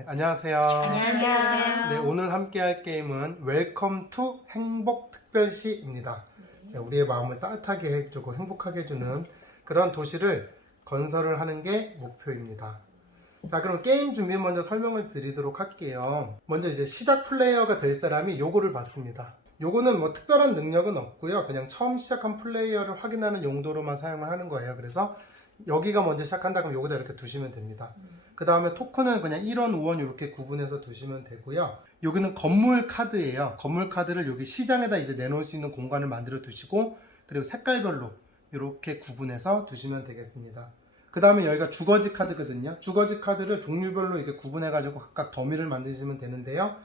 네, 안녕하세요. 안녕하세요. 네, 오늘 함께할 게임은 웰컴 투 행복 특별시입니다. 우리의 마음을 따뜻하게 해주고 행복하게 해주는 그런 도시를 건설을 하는 게 목표입니다. 자, 그럼 게임 준비 먼저 설명을 드리도록 할게요. 먼저 이제 시작 플레이어가 될 사람이 요거를 받습니다. 요거는 뭐 특별한 능력은 없고요. 그냥 처음 시작한 플레이어를 확인하는 용도로만 사용을 하는 거예요. 그래서 여기가 먼저 시작한다 그러면 요거다 이렇게 두시면 됩니다. 그 다음에 토큰은 그냥 1원, 5원 이렇게 구분해서 두시면 되고요. 여기는 건물 카드예요. 건물 카드를 여기 시장에다 이제 내놓을 수 있는 공간을 만들어 두시고, 그리고 색깔별로 이렇게 구분해서 두시면 되겠습니다. 그 다음에 여기가 주거지 카드거든요. 주거지 카드를 종류별로 이렇게 구분해 가지고 각각 더미를 만드시면 되는데요.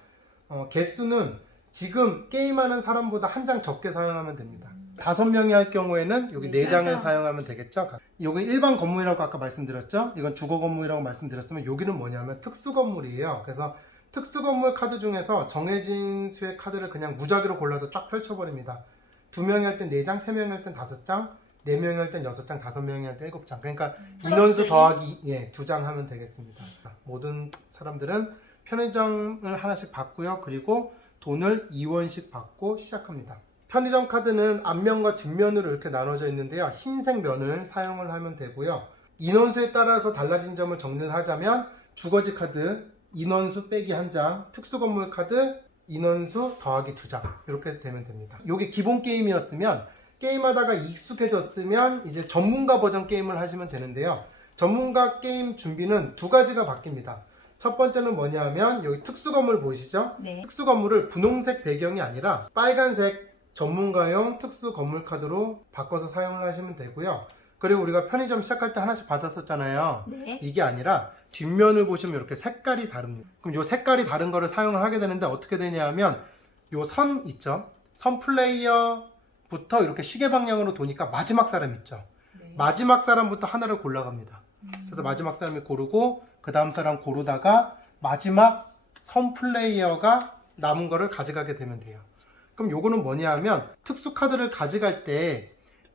개수는 지금 게임하는 사람보다 한 장 적게 사용하면 됩니다. 5명이 할 경우에는 여기 4장을 사용하면 되겠죠. 여기 일반 건물이라고 아까 말씀드렸죠. 이건 주거 건물이라고 말씀드렸으면 여기는 뭐냐면 특수 건물이에요. 그래서 특수 건물 카드 중에서 정해진 수의 카드를 그냥 무작위로 골라서 쫙 펼쳐버립니다. 2명이 할 땐 4장, 3명이 할 땐 5장, 4명이 할 땐 6장, 5명이 할 땐 7장. 그러니까 인원수 더하기 2장 하면 되겠습니다. 모든 사람들은 편의점을 하나씩 받고요. 그리고 돈을 2원씩 받고 시작합니다. 편의점 카드는 앞면과 뒷면으로 이렇게 나눠져 있는데요. 흰색 면을 사용을 하면 되고요. 인원수에 따라서 달라진 점을 정리를 하자면 주거지 카드 인원수 빼기 1장, 특수건물 카드 인원수 더하기 2장 이렇게 되면 됩니다. 이게 기본 게임이었으면 게임하다가 익숙해졌으면 이제 전문가 버전 게임을 하시면 되는데요. 전문가 게임 준비는 2가지가 바뀝니다. 첫 번째는 뭐냐면 여기 특수건물 보이시죠? 네. 특수건물을 분홍색 배경이 아니라 빨간색 전문가용 특수 건물 카드로 바꿔서 사용을 하시면 되고요. 그리고 우리가 편의점 시작할 때 하나씩 받았었잖아요. 네. 이게 아니라 뒷면을 보시면 이렇게 색깔이 다릅니다. 그럼 이 색깔이 다른 거를 사용을 하게 되는데 어떻게 되냐 하면 이 선 있죠? 선 플레이어부터 이렇게 시계 방향으로 도니까 마지막 사람 있죠? 네. 마지막 사람부터 하나를 골라갑니다. 그래서 마지막 사람이 고르고 그 다음 사람 고르다가 마지막 선 플레이어가 남은 거를 가져가게 되면 돼요. 그럼 요거는 뭐냐 하면 특수 카드를 가져갈 때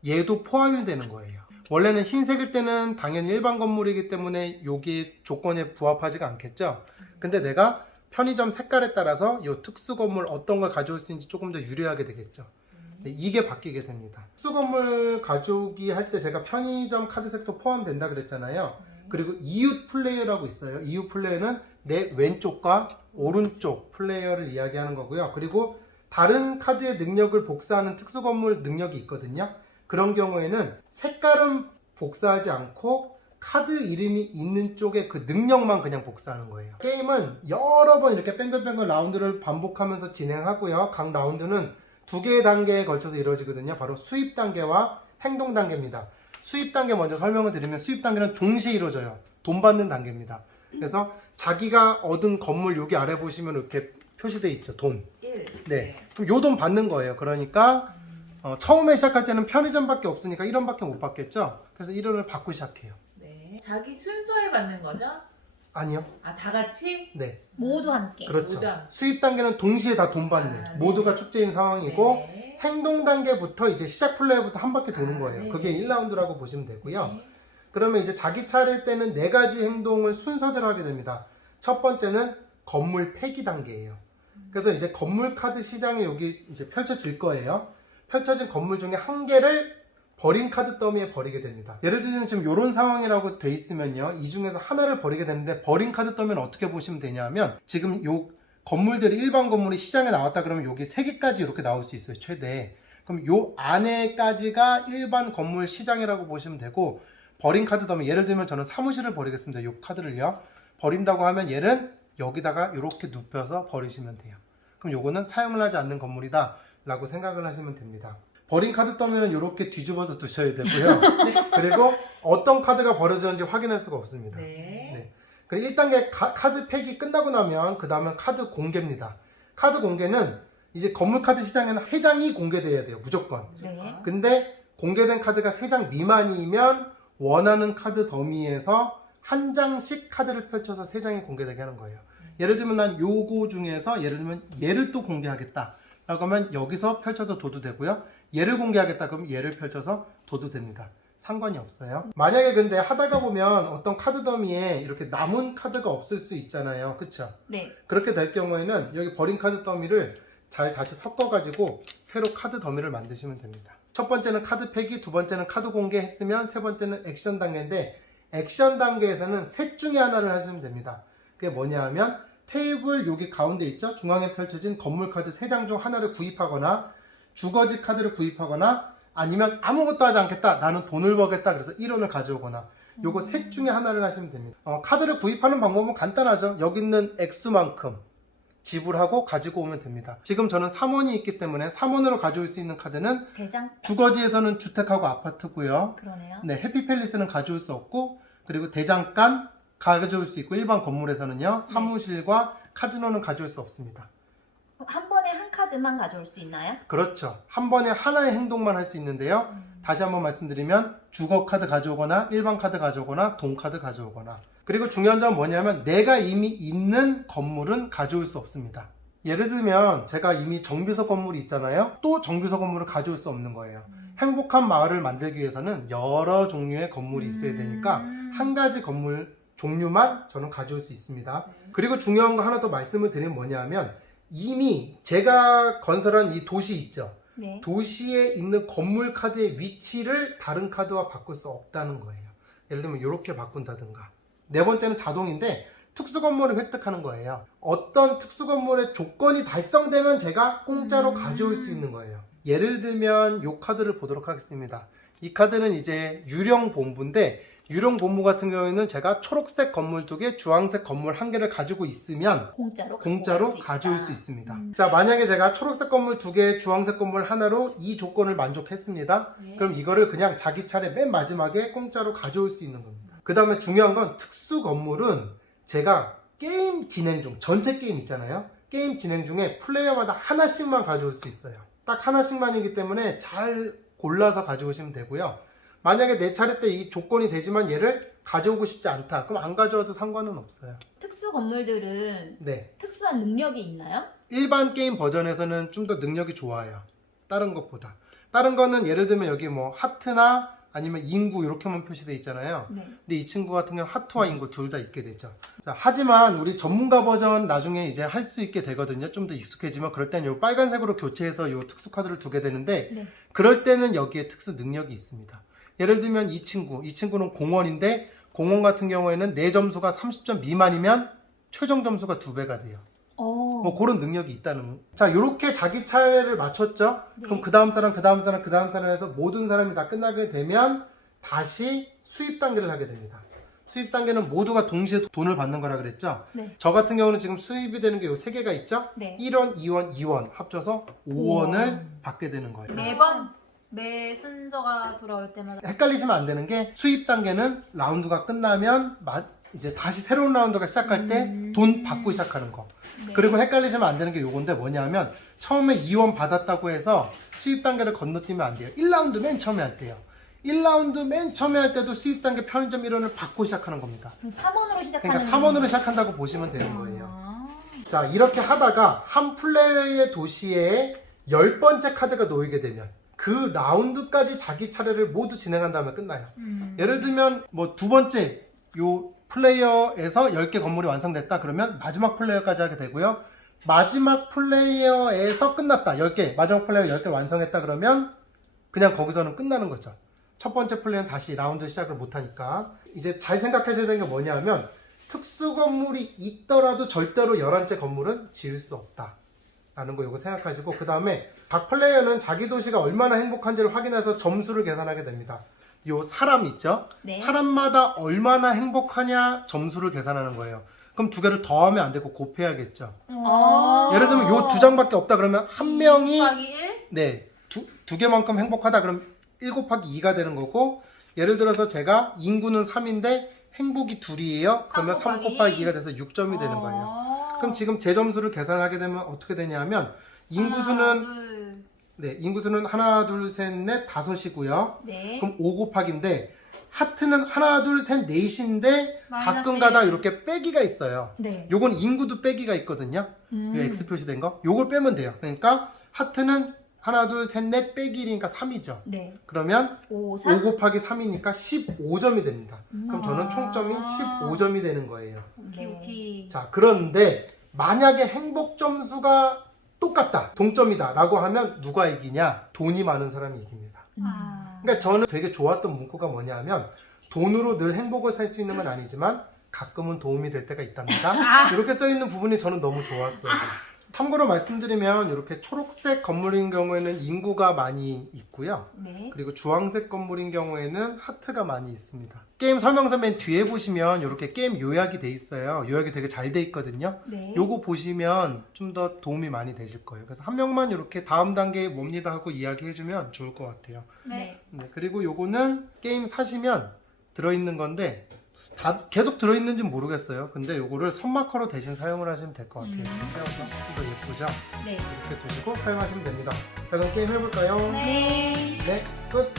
얘도 포함이 되는 거예요. 원래는 흰색일 때는 당연히 일반 건물이기 때문에 여기 조건에 부합하지가 않겠죠. 근데 내가 편의점 색깔에 따라서 요 특수 건물 어떤 걸 가져올 수 있는지 조금 더 유리하게 되겠죠. 이게 바뀌게 됩니다. 특수 건물 가져오기 할 때 제가 편의점 카드색도 포함된다 그랬잖아요. 그리고 이웃 플레이어라고 있어요. 이웃 플레이어는 내 왼쪽과 오른쪽 플레이어를 이야기하는 거고요. 그리고 다른 카드의 능력을 복사하는 특수 건물 능력이 있거든요. 그런 경우에는 색깔은 복사하지 않고 카드 이름이 있는 쪽에 그 능력만 그냥 복사하는 거예요. 게임은 여러 번 이렇게 뺑글뺑글 라운드를 반복하면서 진행하고요. 각 라운드는 2개의 단계에 걸쳐서 이루어지거든요. 바로 수입 단계와 행동 단계입니다. 수입 단계 먼저 설명을 드리면 수입 단계는 동시에 이루어져요. 돈 받는 단계입니다. 그래서 자기가 얻은 건물 여기 아래 보시면 이렇게 표시되어 있죠. 돈. 네. 그럼 요 돈 받는 거예요. 그러니까 처음에 시작할 때는 편의점밖에 없으니까 1원밖에 못 받겠죠. 그래서 1원을 받고 시작해요. 네. 자기 순서에 받는 거죠? 아니요. 아, 다 같이? 네. 모두 함께. 그렇죠. 모두 함께. 수입 단계는 동시에 다 돈 받는 네. 모두가 축제인 상황이고 네. 행동 단계부터 이제 시작 플레이부터 한 바퀴 도는 거예요. 네. 그게 1라운드라고 보시면 되고요. 네. 그러면 이제 자기 차례 때는 4가지 행동을 순서대로 하게 됩니다. 첫 번째는 건물 폐기 단계예요. 그래서 이제 건물 카드 시장에 여기 이제 펼쳐질 거예요. 펼쳐진 건물 중에 1개를 버린 카드 더미에 버리게 됩니다. 예를 들면 지금 이런 상황이라고 돼 있으면요. 이 중에서 하나를 버리게 되는데 버린 카드 더미는 어떻게 보시면 되냐면 지금 요 건물들이 일반 건물이 시장에 나왔다 그러면 여기 3개까지 이렇게 나올 수 있어요. 최대. 그럼 요 안에까지가 일반 건물 시장이라고 보시면 되고 버린 카드 더미 예를 들면 저는 사무실을 버리겠습니다. 요 카드를요. 버린다고 하면 얘는 여기다가 이렇게 눕혀서 버리시면 돼요. 그럼 요거는 사용을 하지 않는 건물이다 라고 생각을 하시면 됩니다. 버린 카드 더미는 이렇게 뒤집어서 두셔야 되고요. 그리고 어떤 카드가 버려졌는지 확인할 수가 없습니다. 네. 그리고 1단계 카드 팩이 끝나고 나면 그 다음은 카드 공개입니다. 카드 공개는 이제 건물 카드 시장에는 3장이 공개돼야 돼요. 무조건. 네. 근데 공개된 카드가 3장 미만이면 원하는 카드 더미에서 1장씩 카드를 펼쳐서 3장이 공개되게 하는 거예요. 예를 들면 난 요거 중에서 예를 들면 얘를 또 공개하겠다 라고 하면 여기서 펼쳐서 둬도 되고요. 얘를 공개하겠다 그러면 얘를 펼쳐서 둬도 됩니다. 상관이 없어요. 만약에 근데 하다가 보면 어떤 카드 더미에 이렇게 남은 카드가 없을 수 있잖아요. 그쵸? 네. 그렇게 될 경우에는 여기 버린 카드 더미를 잘 다시 섞어가지고 새로 카드 더미를 만드시면 됩니다. 첫 번째는 카드 폐기, 두 번째는 카드 공개했으면 세 번째는 액션 단계인데 액션 단계에서는 셋 중에 하나를 하시면 됩니다. 그게 뭐냐 하면 테이블 여기 가운데 있죠? 중앙에 펼쳐진 건물 카드 3장 중 하나를 구입하거나 주거지 카드를 구입하거나 아니면 아무것도 하지 않겠다. 나는 돈을 벌겠다. 그래서 1원을 가져오거나 요거 셋 중에 하나를 하시면 됩니다. 카드를 구입하는 방법은 간단하죠. 여기 있는 액수만큼 지불하고 가지고 오면 됩니다. 지금 저는 3원이 있기 때문에 3원으로 가져올 수 있는 카드는 대장 주거지에서는 주택하고 아파트고요. 그러네요. 네, 해피팰리스는 가져올 수 없고 그리고 대장간 가져올 수 있고 일반 건물에서는요. 사무실과 카지노는 가져올 수 없습니다. 한 번에 한 카드만 가져올 수 있나요? 그렇죠. 한 번에 하나의 행동만 할 수 있는데요. 다시 한번 말씀드리면 주거 카드 가져오거나 일반 카드 가져오거나 돈 카드 가져오거나 그리고 중요한 점은 뭐냐면 내가 이미 있는 건물은 가져올 수 없습니다. 예를 들면 제가 이미 정비소 건물이 있잖아요. 또 정비소 건물을 가져올 수 없는 거예요. 행복한 마을을 만들기 위해서는 여러 종류의 건물이 있어야 되니까 한 가지 건물 종류만 저는 가져올 수 있습니다. 그리고 중요한 거 하나 더 말씀을 드리면 뭐냐 하면 이미 제가 건설한 이 도시 있죠. 네. 도시에 있는 건물 카드의 위치를 다른 카드와 바꿀 수 없다는 거예요. 예를 들면 이렇게 바꾼다든가. 네 번째는 자동인데 특수 건물을 획득하는 거예요. 어떤 특수 건물의 조건이 달성되면 제가 공짜로 가져올 수 있는 거예요. 예를 들면 이 카드를 보도록 하겠습니다. 이 카드는 이제 유령 본부인데 유령 본부 같은 경우에는 제가 초록색 건물 2개, 주황색 건물 1개를 가지고 있으면 공짜로 가져올 수 있습니다. 자, 만약에 제가 초록색 건물 2개, 주황색 건물 하나로 이 조건을 만족했습니다. 네. 그럼 이거를 그냥 자기 차례 맨 마지막에 공짜로 가져올 수 있는 겁니다. 그 다음에 중요한 건 특수 건물은 제가 게임 진행 중, 전체 게임 있잖아요. 게임 진행 중에 플레이어마다 하나씩만 가져올 수 있어요. 딱 하나씩만이기 때문에 잘 골라서 가져오시면 되고요. 만약에 내 차례 때 이 조건이 되지만 얘를 가져오고 싶지 않다. 그럼 안 가져와도 상관은 없어요. 특수 건물들은 네. 특수한 능력이 있나요? 일반 게임 버전에서는 좀 더 능력이 좋아요. 다른 것보다. 다른 거는 예를 들면 여기 뭐 하트나 아니면 인구 이렇게만 표시되어 있잖아요. 네. 근데 이 친구 같은 경우는 하트와 인구 둘 다 있게 되죠. 자, 하지만 우리 전문가 버전 나중에 이제 할 수 있게 되거든요. 좀 더 익숙해지면 그럴 때는 요 빨간색으로 교체해서 요 특수 카드를 두게 되는데 네. 그럴 때는 여기에 특수 능력이 있습니다. 예를 들면 이 친구는 공원인데 공원 같은 경우에는 내 점수가 30점 미만이면 최종 점수가 2배가 돼요. 뭐 그런 능력이 있다는. 자, 이렇게 자기 차례를 맞췄죠. 네. 그럼 그 다음 사람, 그 다음 사람, 그 다음 사람 해서 모든 사람이 다 끝나게 되면 다시 수입 단계를 하게 됩니다. 수입 단계는 모두가 동시에 돈을 받는 거라 그랬죠. 네. 저 같은 경우는 지금 수입이 되는 게 요 3개가 있죠. 네. 1원, 2원, 2원 합쳐서 5원을 받게 되는 거예요. 매번 매 순서가 돌아올 때마다 헷갈리시면 안 되는 게 수입 단계는 라운드가 끝나면 이제 다시 새로운 라운드가 시작할 때 돈 받고 시작하는 거. 네. 그리고 헷갈리시면 안 되는 게 요건데 뭐냐면 처음에 2원 받았다고 해서 수입 단계를 건너뛰면 안 돼요. 1라운드 맨 처음에 할 때요. 1라운드 맨 처음에 할 때도 수입 단계 편의점 1원을 받고 시작하는 겁니다. 그럼 3원으로 시작하는 그러니까 3원으로 시작한다고 보시면 되는 거예요. 자, 이렇게 하다가 한 플레이어의 도시에 10번째 카드가 놓이게 되면 그 라운드까지 자기 차례를 모두 진행한 다음에 끝나요. 예를 들면 뭐 두 번째 요 플레이어에서 10개 건물이 완성됐다 그러면 마지막 플레이어까지 하게 되고요. 마지막 플레이어에서 끝났다. 10개. 마지막 플레이어 10개 완성했다 그러면 그냥 거기서는 끝나는 거죠. 첫 번째 플레이어는 다시 라운드 시작을 못하니까. 이제 잘 생각하셔야 되는 게 뭐냐 하면 특수 건물이 있더라도 절대로 11째 건물은 지을 수 없다 라는 거 이거 생각하시고 그 다음에 각 플레이어는 자기 도시가 얼마나 행복한지를 확인해서 점수를 계산하게 됩니다. 요 사람 있죠? 네. 사람마다 얼마나 행복하냐 점수를 계산하는 거예요. 그럼 2개를 더하면 안 되고 곱해야겠죠. 예를 들면 요 2장밖에 없다 그러면 한 명이 곱하기 1? 네, 두 개만큼 행복하다 그럼 1 곱하기 2가 되는 거고 예를 들어서 제가 인구는 3인데 행복이 2이에요. 그러면 3 곱하기 2가 돼서 6점이 되는 거예요. 그럼 지금 제 점수를 계산하게 되면 어떻게 되냐면 인구수는 인구수는 하나, 둘, 셋, 넷, 5이고요. 네. 그럼 5 곱하기인데 하트는 하나, 둘, 셋, 넷인데 가끔 마이너스 가다 1. 이렇게 빼기가 있어요. 네. 요건 인구도 빼기가 있거든요. 요 X 표시된 거. 요걸 빼면 돼요. 그러니까 하트는 하나, 둘, 셋, 넷 빼기 1이니까 3이죠. 네. 그러면 5, 5 3. 곱하기 3이니까 15점이 됩니다. 그럼 저는 총점이 15점이 되는 거예요. 네. 오케이. 자, 그런데 만약에 행복 점수가 똑같다, 동점이다 라고 하면 누가 이기냐? 돈이 많은 사람이 이깁니다. 그러니까 저는 되게 좋았던 문구가 뭐냐면 돈으로 늘 행복을 살 수 있는 건 아니지만 가끔은 도움이 될 때가 있답니다. 이렇게 써있는 부분이 저는 너무 좋았어요. 참고로 말씀드리면 이렇게 초록색 건물인 경우에는 인구가 많이 있고요. 네. 그리고 주황색 건물인 경우에는 하트가 많이 있습니다. 게임 설명서 맨 뒤에 보시면 이렇게 게임 요약이 돼 있어요. 요약이 되게 잘 돼 있거든요. 네. 요거 보시면 좀 더 도움이 많이 되실 거예요. 그래서 한 명만 이렇게 다음 단계에 뭡니다 하고 이야기해주면 좋을 것 같아요. 네. 네, 그리고 요거는 게임 사시면 들어있는 건데 다 계속 들어있는지 모르겠어요. 근데 요거를 선마커로 대신 사용을 하시면 될 것 같아요. 세워서 좀 더 예쁘죠? 네. 이렇게 두시고 사용하시면 됩니다. 자, 그럼 게임 해볼까요? 네. 네, 끝!